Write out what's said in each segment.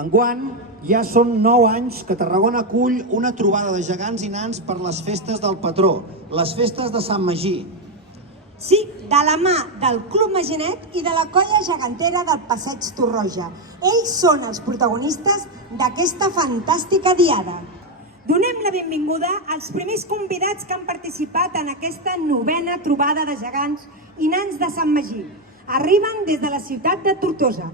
Enguany, ja són 9 anys que Tarragona acull una trobada de gegants i nans per les festes del patró, les festes de Sant Magí. Sí, de la mà del Club Maginet i de la colla gegantera del Passeig Torroja. Ells són els protagonistes d'aquesta fantàstica diada. Donem la benvinguda als primers convidats que han participat en aquesta 9a trobada de gegants i nans de Sant Magí. Arriben des de la ciutat de Tortosa.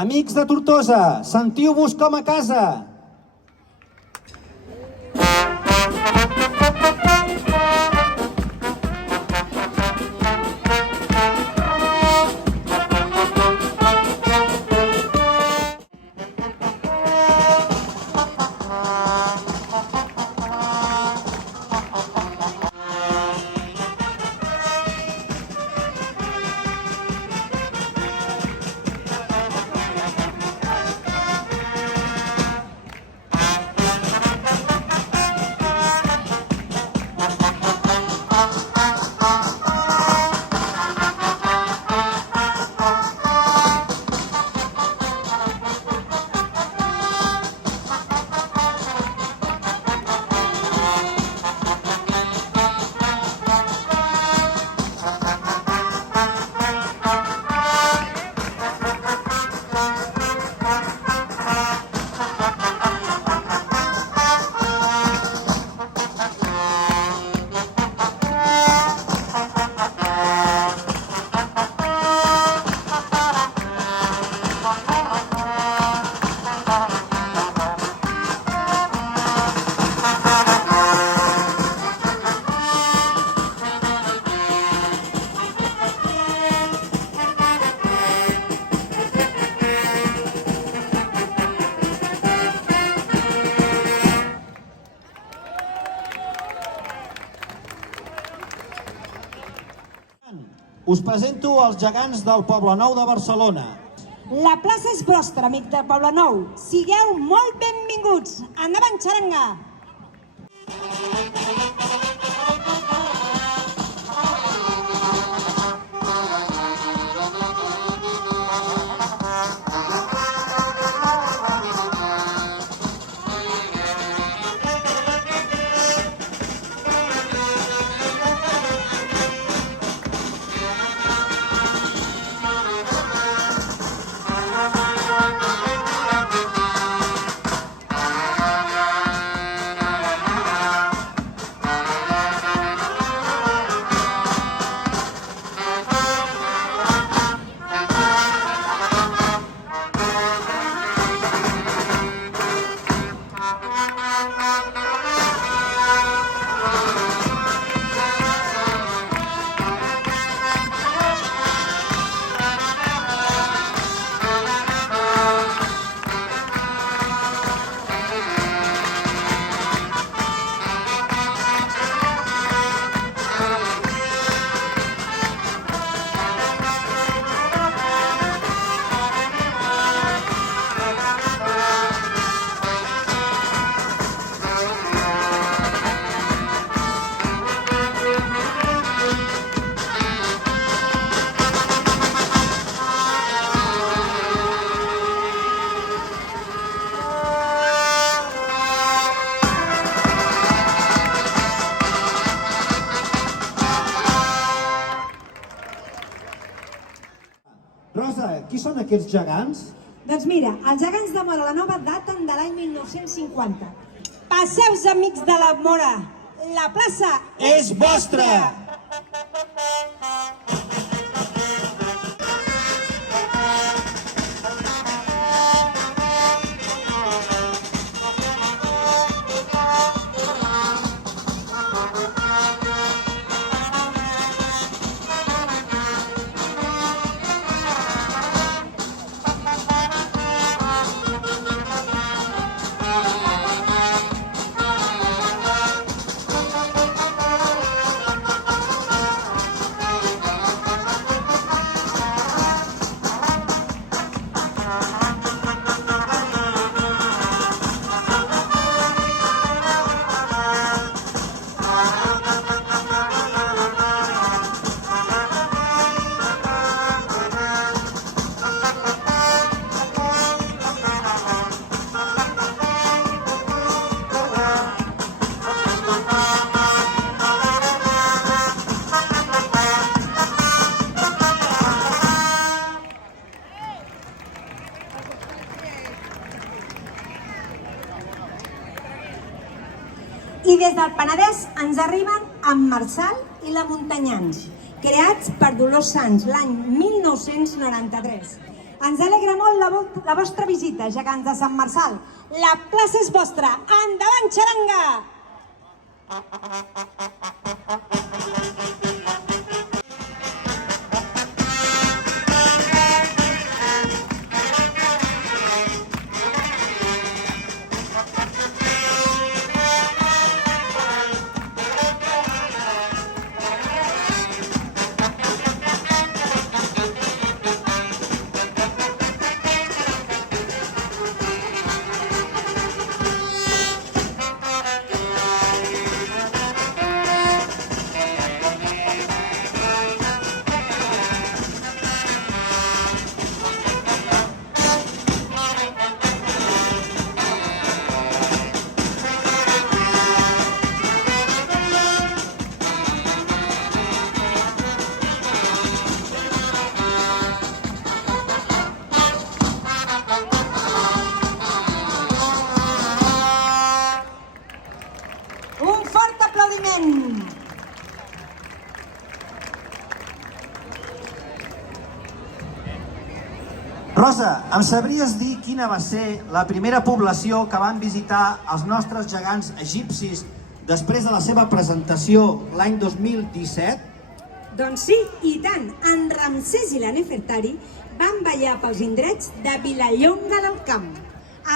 Amics de Tortosa, sentiu-vos com a casa! Us presento els gegants del Poblenou de Barcelona. La plaça és vostra, amic de Poblenou. Sigueu molt benvinguts. Endavant, xaranga! Rosa, qui són aquests gegants? Doncs mira, els gegants de Móra la Nova daten de l'any 1950. Passeu-vos, amics de la Móra. La plaça És vostra! I des del Penedès ens arriben en Marçal i la Muntanyans, creats per Dolors Sans l'any 1993. Ens alegra molt la vostra visita, gegants de Sant Marçal. La plaça és vostra. Endavant, xaranga! Un fort aplaudiment! Rosa, em sabries dir quina va ser la primera població que van visitar els nostres gegants egipcis després de la seva presentació l'any 2017? Doncs sí, i tant, en Ramsès i la Nefertari van ballar pels indrets de Vilallonga del Camp.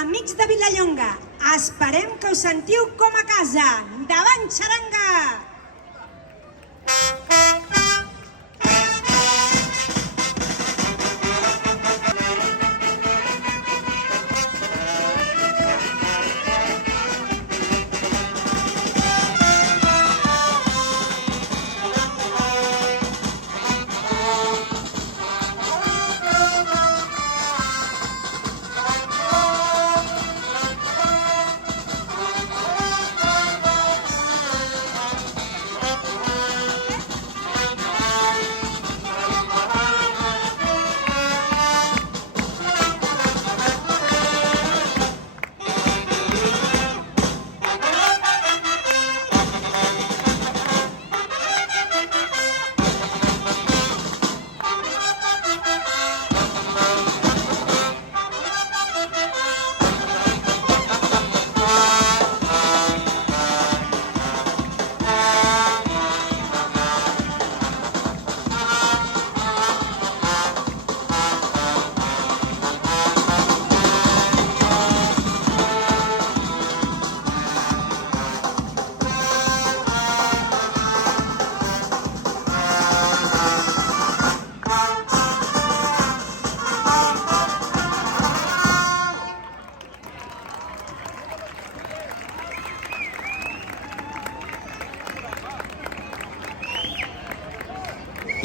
Amics de Vilallonga, esperem que us sentiu com a casa. Endavant, xaranga!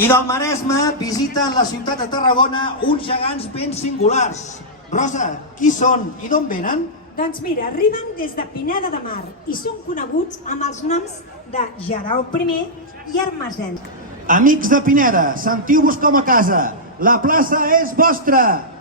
I del Maresme visiten la ciutat de Tarragona uns gegants ben singulars. Rosa, qui són i d'on venen? Doncs mira, arriben des de Pineda de Mar i són coneguts amb els noms de Jarau I i Hermesens. Amics de Pineda, sentiu-vos com a casa. La plaça és vostra!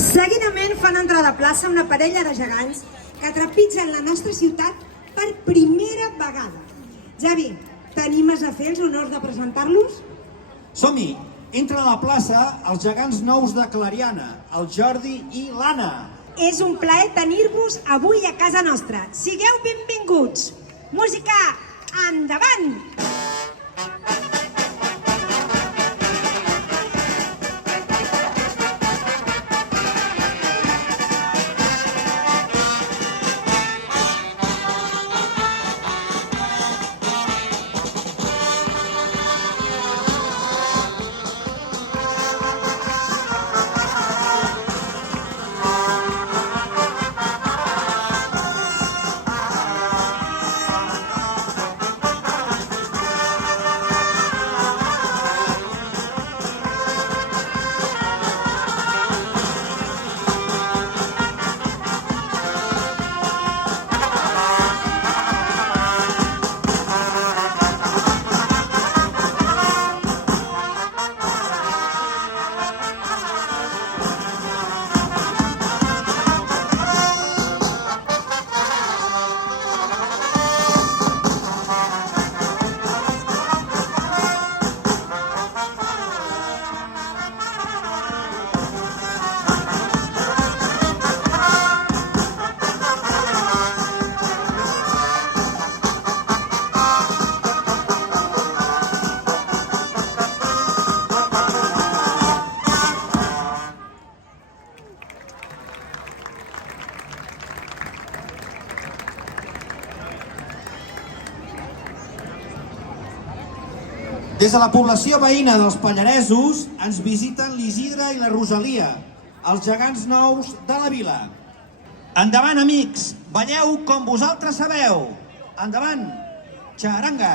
Seguidament fan entrar a la plaça una parella de gegants que trepitgen la nostra ciutat per primera vegada. Javi, t'animes a fer els honors de presentar-los? Som-hi! Entra a la plaça els gegants nous de Clariana, el Jordi i l'Anna. És un plaer tenir-vos avui a casa nostra. Sigueu benvinguts. Música, endavant! Des de la població veïna dels Pallaresos ens visiten l'Isidre i la Rosalia, els gegants nous de la vila. Endavant, amics, balleu com vosaltres sabeu. Endavant, xaranga!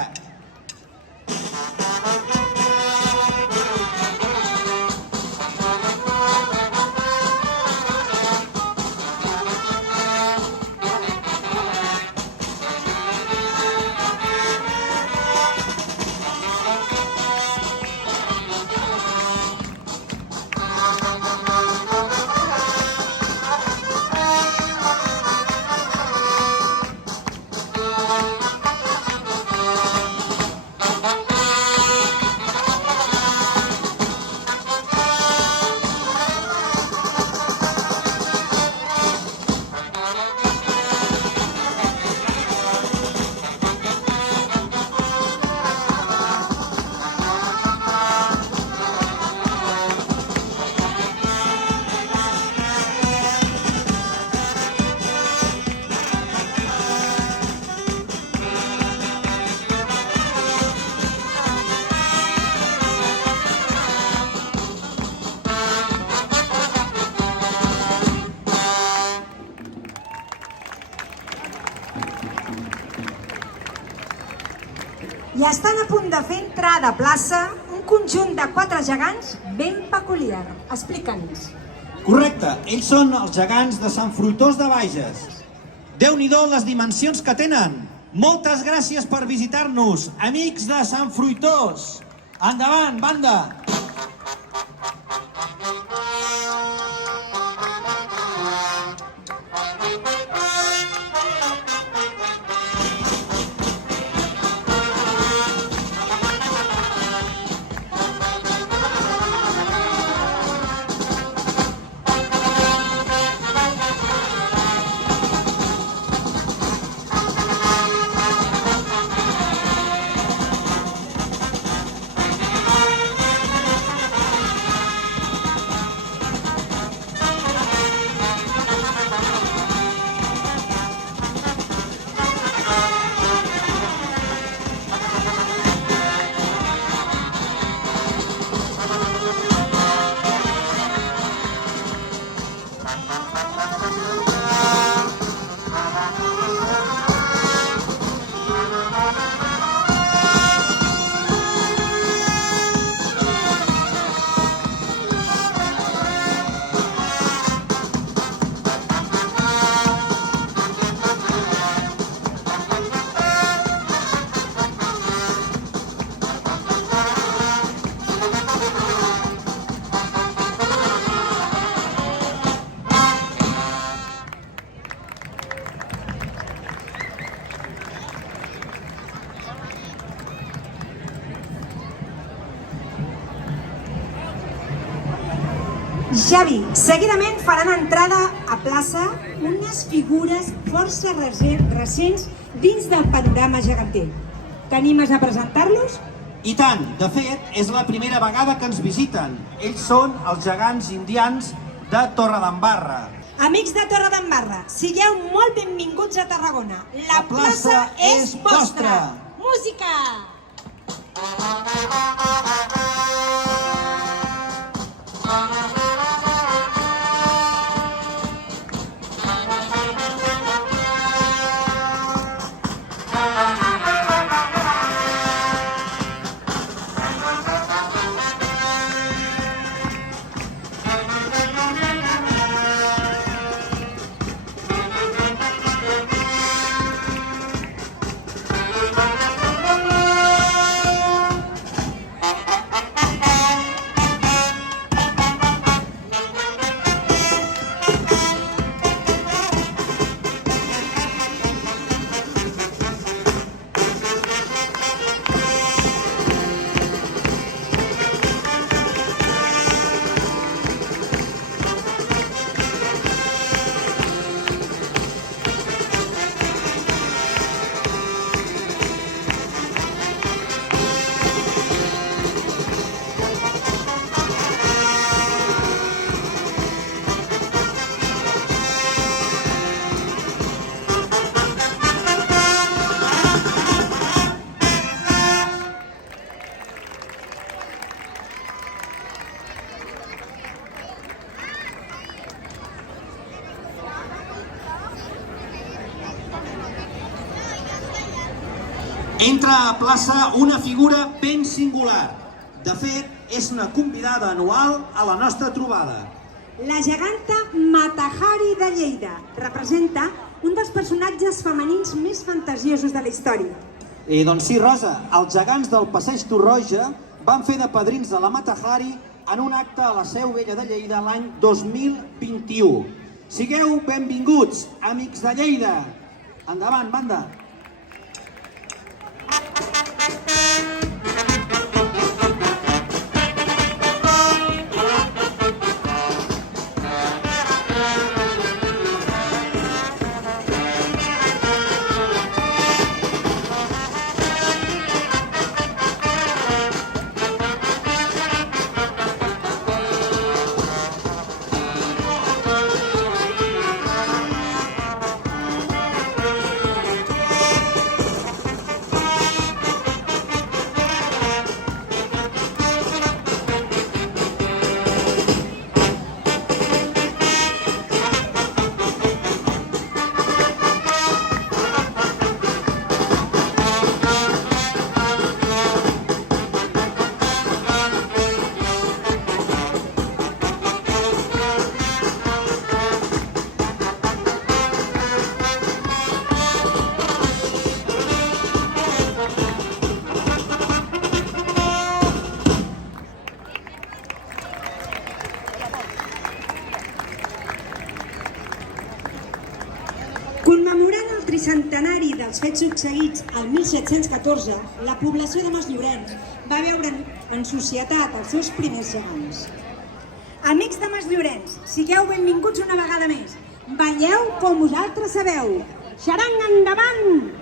I estan a punt de fer entrar de plaça un conjunt de 4 gegants ben peculiar. Explica'ns. Correcte, ells són els gegants de Sant Fruitós de Bages. Déu-n'hi-do les dimensions que tenen. Moltes gràcies per visitar-nos, amics de Sant Fruitós. Endavant, banda! Xavi, seguidament faran entrada a plaça unes figures força recents dins del panorama geganter. T'animes a presentar-los? I tant, de fet, és la primera vegada que ens visiten. Ells són els gegants indians de Torredembarra. Amics de Torredembarra, sigueu molt benvinguts a Tarragona. La plaça és vostra! Música! Entra a plaça una figura ben singular. De fet, és una convidada anual a la nostra trobada. La geganta Mata-Hari de Lleida representa un dels personatges femenins més fantasiosos de la història. Doncs sí, Rosa, els gegants del Passeig Torroja van fer de padrins de la Mata-Hari en un acte a la Seu Vella de Lleida l'any 2021. Sigueu benvinguts, amics de Lleida. Endavant, banda. Commemorant el tricentenari dels fets succeïts al 1714, la població de Masllorenç va veure en societat els seus primers gegants. Amics de Masllorenç, sigueu benvinguts una vegada més. Balleu com vosaltres sabeu. Xarang, endavant!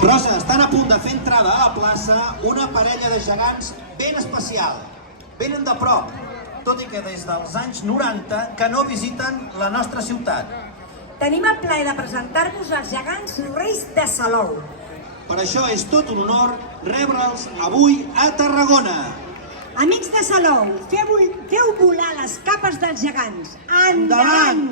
Rosa, estan a punt de fer entrada a la plaça una parella de gegants ben especial. Venen de prop, tot i que des dels anys 90 que no visiten la nostra ciutat. Tenim el plaer de presentar-vos els gegants Reis de Salou. Per això és tot un honor rebre'ls avui a Tarragona. Amics de Salou, feu volar les capes dels gegants. Endavant!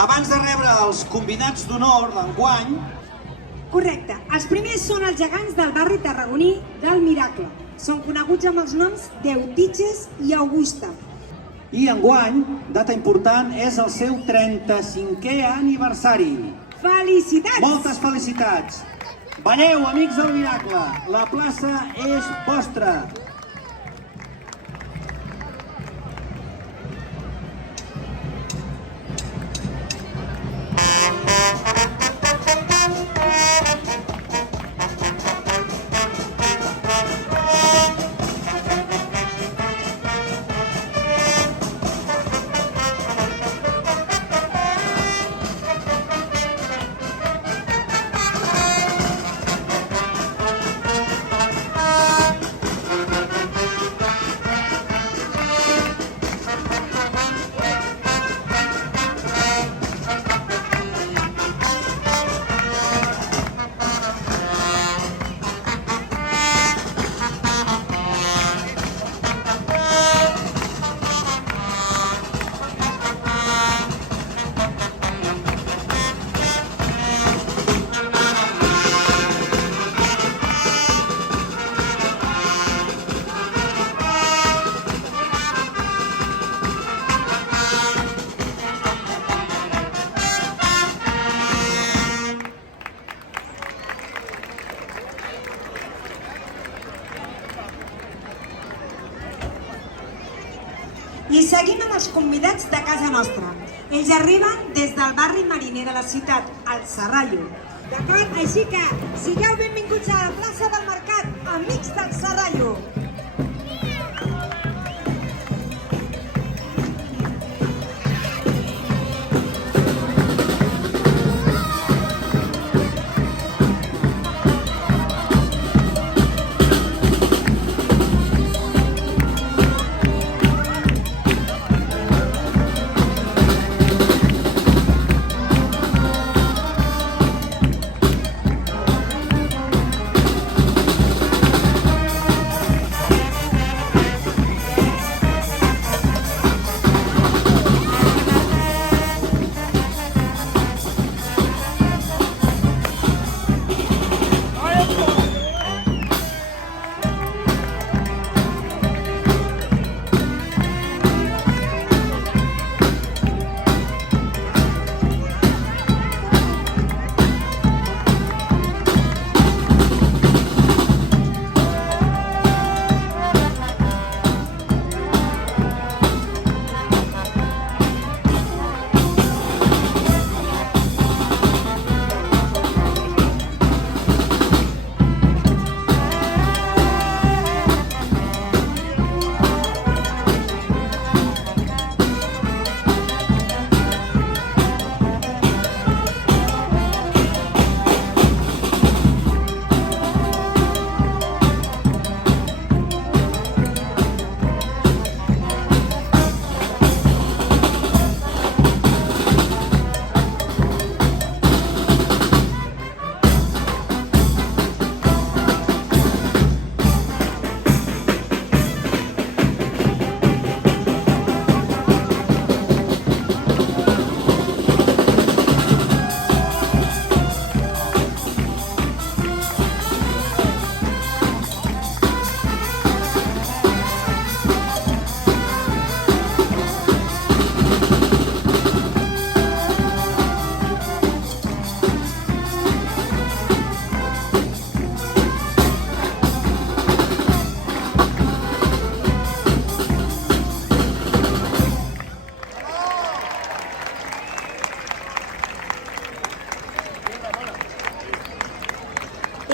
Abans de rebre els convidats d'honor d'enguany... Correcte. Els primers són els gegants del barri tarragoní del Miracle. Són coneguts amb els noms d'Eutiches i Augusta. I enguany, data important, és el seu 35è aniversari. Felicitats! Moltes felicitats! Balleu, amics del Miracle! La plaça és vostra! I seguim amb els convidats de casa nostra. Ells arriben des del barri mariner de la ciutat, el Serrallo. D'acord? Així que sigueu benvinguts a la plaça del Mercat, amics del Serrallo.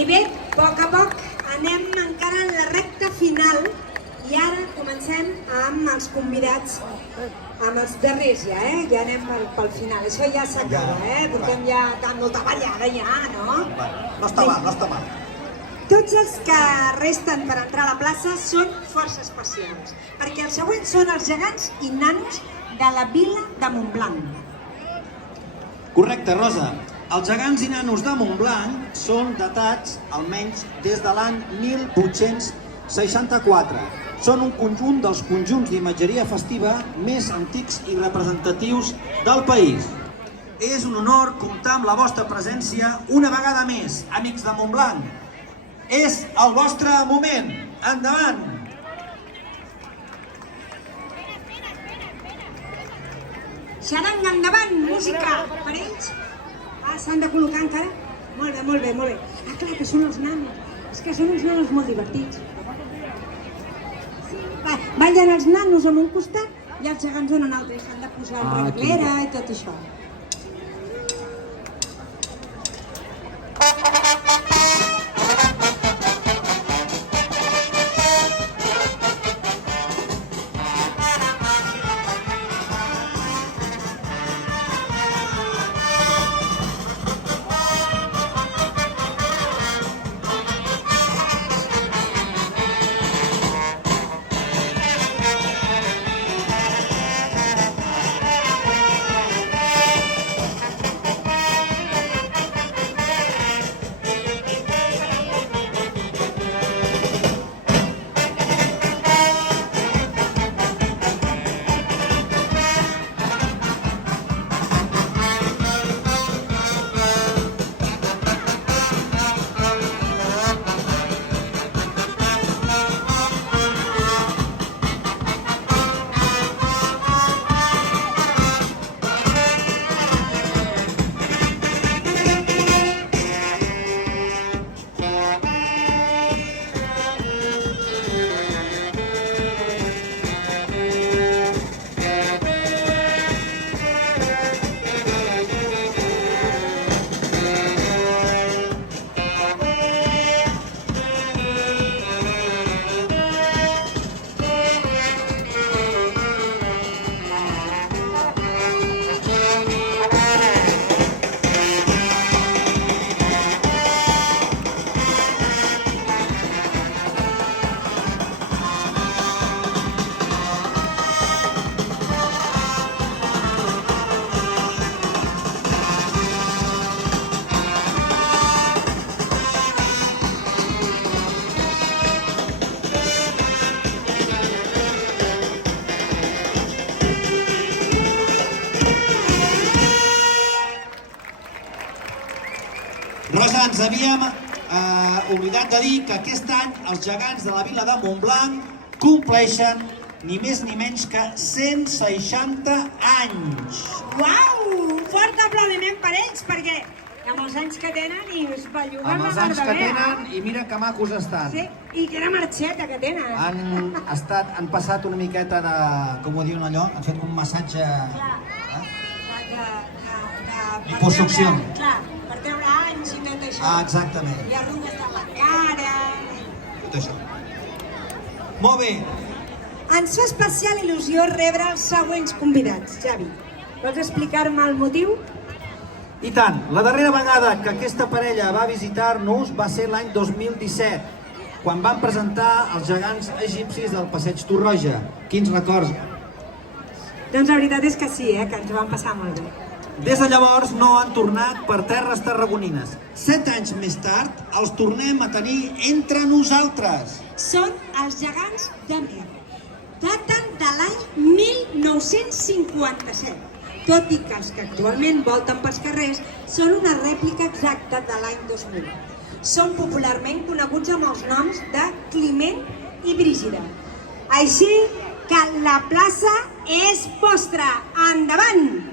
bé, a poc anem encara en la recta final i ara comencem amb els convidats, amb els darrers ja, ja anem pel final, això ja s'acaba, portem ja molta ballada ja, no? No està mal, no està mal. Tots els que resten per entrar a la plaça són força especials, perquè els següents són els gegants i nanos de la vila de Montblanc. Correcte, Rosa. Els gegants i nanos de Montblanc són datats almenys des de l'any 1864. Són un conjunt dels conjunts d'imatgeria festiva més antics i representatius del país. És un honor comptar amb la vostra presència una vegada més, amics de Montblanc. És el vostre moment. Endavant! Xarang, endavant, música per ells. S'han de col·locar encara? Molt bé. Clar, que són els nanos. És que són uns nanos molt divertits. Ballen els nanos en un costat i els gegants en un altre. S'han de posar en renglera i tot això. Rosa, ens havíem oblidat de dir que aquest any els gegants de la vila de Montblanc compleixen ni més ni menys que 160 anys. Uau! Un fort aplaudiment per ells, perquè amb els anys que tenen i us belluguen Amb la els anys que barbera. tenen, i mira que macos estan. Sí, i que era marxeta que tenen. Han passat una miqueta de, com ho diuen allò, han fet un massatge... Clar, Liposucció. Clar, per treure anys i tot això. Exactament. I arrugues de la cara... Tot això. Molt bé. Ens fa especial il·lusió rebre els següents convidats. Javi, vols explicar-me el motiu? I tant, la darrera vegada que aquesta parella va visitar-nos va ser l'any 2017, quan van presentar els gegants egipcis del Passeig Torroja. Quins records? Doncs la veritat és que sí, que ens ho vam passar molt bé. Des de llavors no han tornat per terres tarragonines. 7 anys més tard els tornem a tenir entre nosaltres. Són els gegants de Mer. Daten de l'any 1957, tot i que els que actualment volten pels carrers són una rèplica exacta de l'any 2000. Són popularment coneguts amb els noms de Climent i Brígida. Així que la plaça és vostra. Endavant!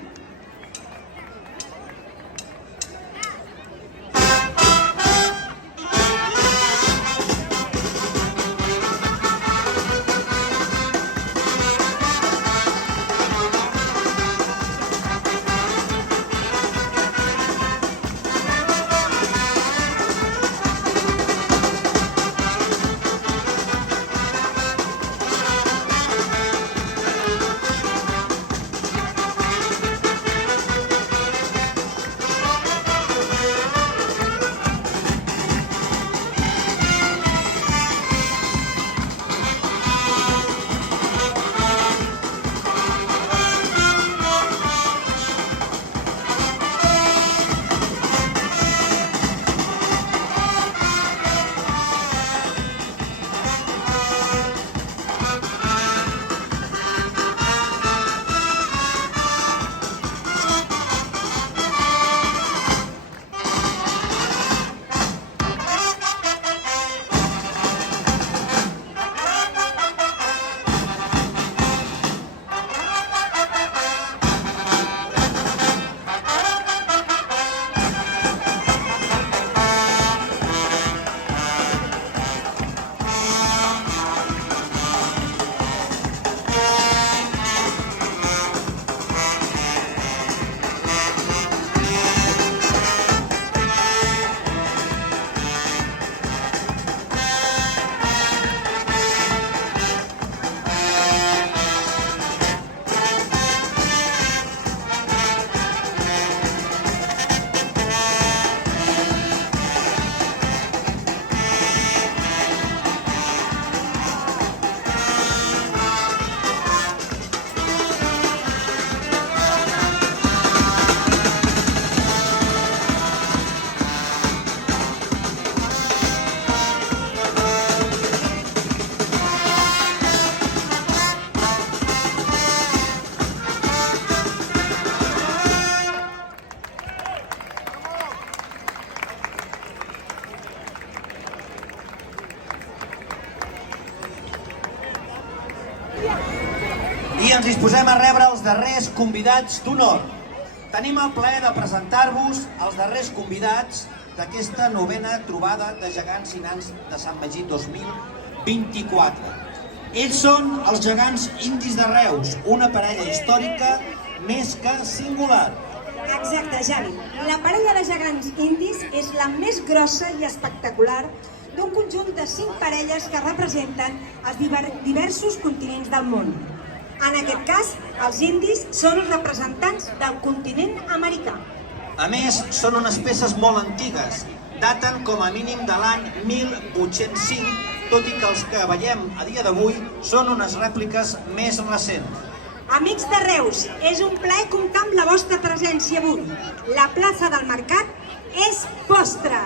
ens disposem a rebre els darrers convidats d'honor. Tenim el plaer de presentar-vos els darrers convidats d'aquesta novena trobada de gegants i nans de Sant Magí 2024. Ells són els gegants indis de Reus, una parella històrica més que singular. Exacte, Javi. La parella de gegants indis és la més grossa i espectacular d'un conjunt de 5 parelles que representen els diversos continents del món. En aquest cas, els indis són els representants del continent americà. A més, són unes peces molt antigues. Daten com a mínim de l'any 1805, tot i que els que veiem a dia d'avui són unes rèpliques més recents. Amics de Reus, és un plaer comptar amb la vostra presència avui. La plaça del Mercat és vostra.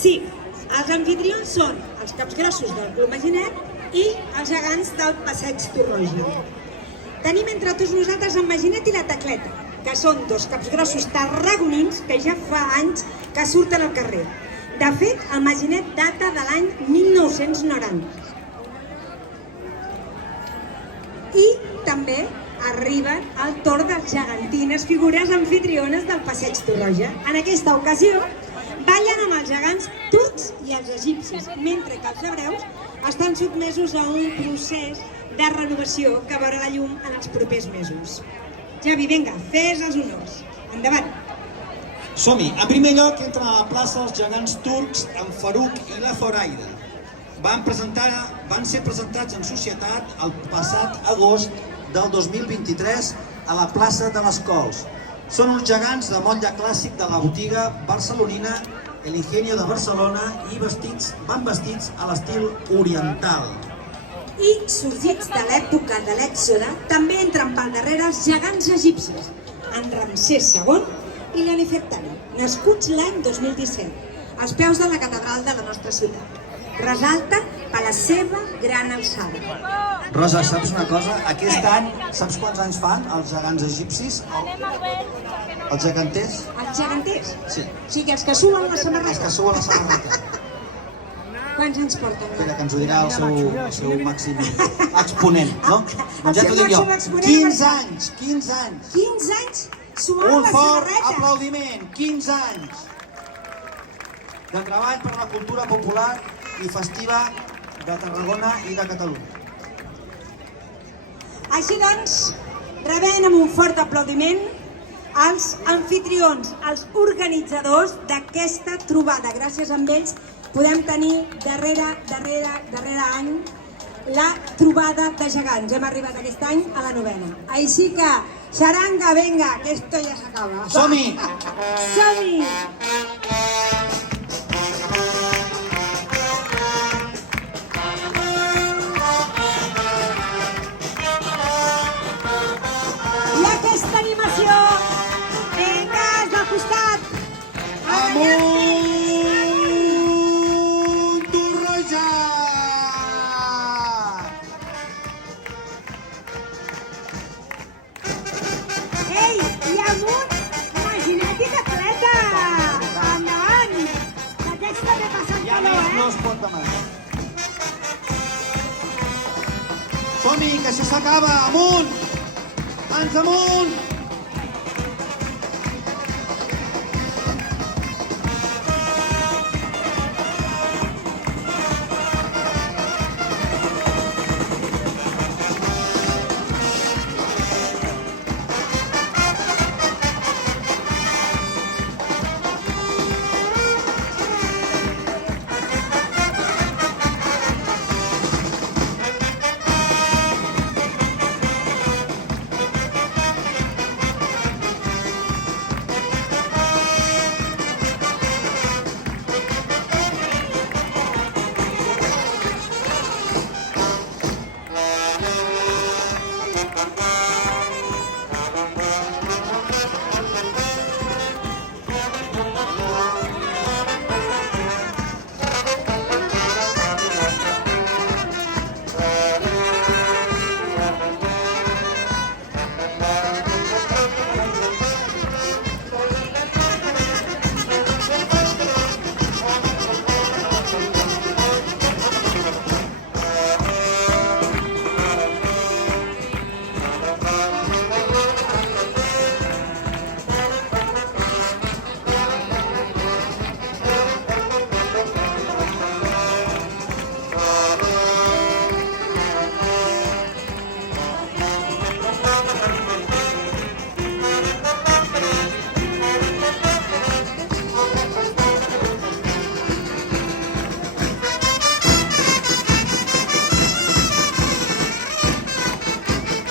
Sí, els anfitrions són els capgrossos del Club Maginet i els gegants del Passeig Torroja. Tenim entre tots nosaltres en Maginet i la Tecleta, que són 2 capgrossos tarragonins que ja fa anys que surten al carrer. De fet, el Maginet data de l'any 1990. I també arriben al torn de les gegantines figures anfitriones del Passeig Torroja. En aquesta ocasió, ballen amb els gegants turcs i els egipcis, mentre que els hebreus estan sotmesos a un procés de renovació que veurà la llum en els propers mesos. Javi, vinga, fes els honors. Endavant. Som-hi. En primer lloc entren a la plaça els gegants turcs en Farouk i la Zoraida. Van ser presentats en societat el passat agost del 2023 a la plaça de les Cols. Són uns gegants de motlle clàssic de la botiga barcelonina El Ingenio de Barcelona i van vestits a l'estil oriental. I, sorgits de l'època de l'Èxode, també entren pel darrere els gegants egipcis, en Ramsès II i la Nefertari, nascuts l'any 2017, als peus de la catedral de la nostra ciutat. resalta per la seva gran alçada. Rosa, saps una cosa? Aquest any, saps quants anys fan els gegants egipcis? Els geganters? Els geganters? Sí. O sigui, els que suben la Els samarreta. que suben la samarreta. Quants anys porten? Espera, que ens ho dirà el seu màxim exponent, no? El Ja seu t'ho dic jo. màxim exponent 15 anys, 15 anys. 15 anys suant Un la fort samarreta. aplaudiment, 15 anys de treball per la cultura popular i festiva de Tarragona i de Catalunya. Així doncs, rebem amb un fort aplaudiment als anfitrions, als organitzadors d'aquesta trobada. Gràcies a ells podem tenir darrere any la trobada de gegants. Hem arribat aquest any a la 9ª. Així que, xaranga, venga, que esto ya se acaba. Som-hi! Som-hi! I aquesta animació, vinga, és del costat. Amunt, Torroja! Ei, i amunt, imagina't d'atleta. Endavant. D'aquests també passen Ja calor, no es pot demanar. Som-hi, que això s'acaba! Amunt! Mans amunt!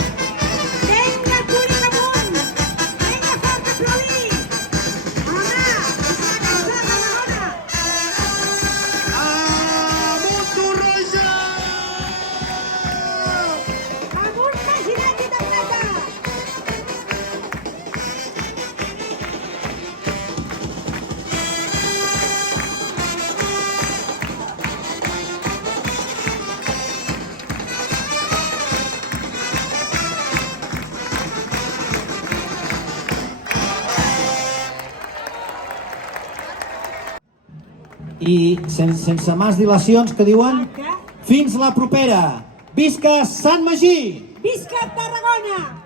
Vinga, el públic amunt. Vinga, fort aplaudir. Home, està cansada la dona. Amunt, Torroja! Amunt, imagina't d'atleta. I sense més dilacions, que diuen? Que Fins la propera! Visca Sant Magí! visca Tarragona!